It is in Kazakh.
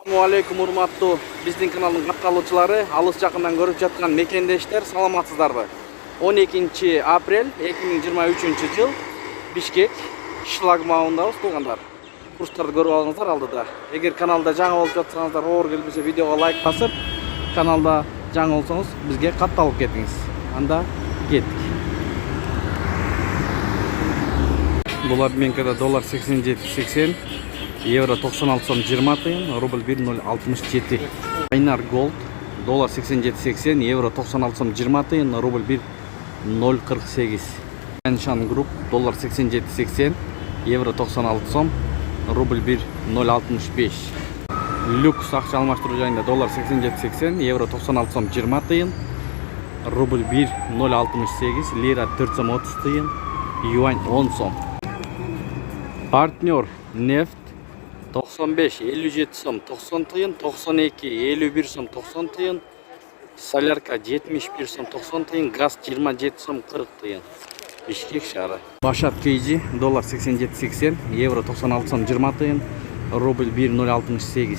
Assalamu alaikum урматтуу биздин каналдын катталуучулары, алыс жакындан көрүп жаткан мекендештер, саламатсыздарбы? 12 апрель 2023 жыл Бишкек шлагбаумдабыз туугандар. Курстарды көрүп алыңыздар алдыда. Эгер каналда жаңы болуп жатсаңыздар, оор келбесе видеого лайк басып, каналда жаңы болсоңуз бизге катталып кетиңиз. Анда кеттик. Бул обменкада доллар 87.80, евро 96 сом 20 тыйын, рубль 1.067. Айнар Голд доллар 87.80, евро 96 сом 20 тыйын, рубль 1.048. Эншан Групп доллар 87.80, евро 96 сом, рубль 1.065. Люкс акча алмаштыруу жайында доллар 87.80, евро 96 сом 20 тыйын, рубль 1.068, лира 4 сом 30 тыйын, юань 10 сом. Партнер нефть 95 57 сом 90 тыйын, 92 51 сом 90 тыйын, солярка 71 сом 90 тыйын, газ 27 сом 40 тыйын. Бишкек шаары. Башат Кейджи доллар 87.80, евро 96 сом 20 тыйын, рубль 1.068.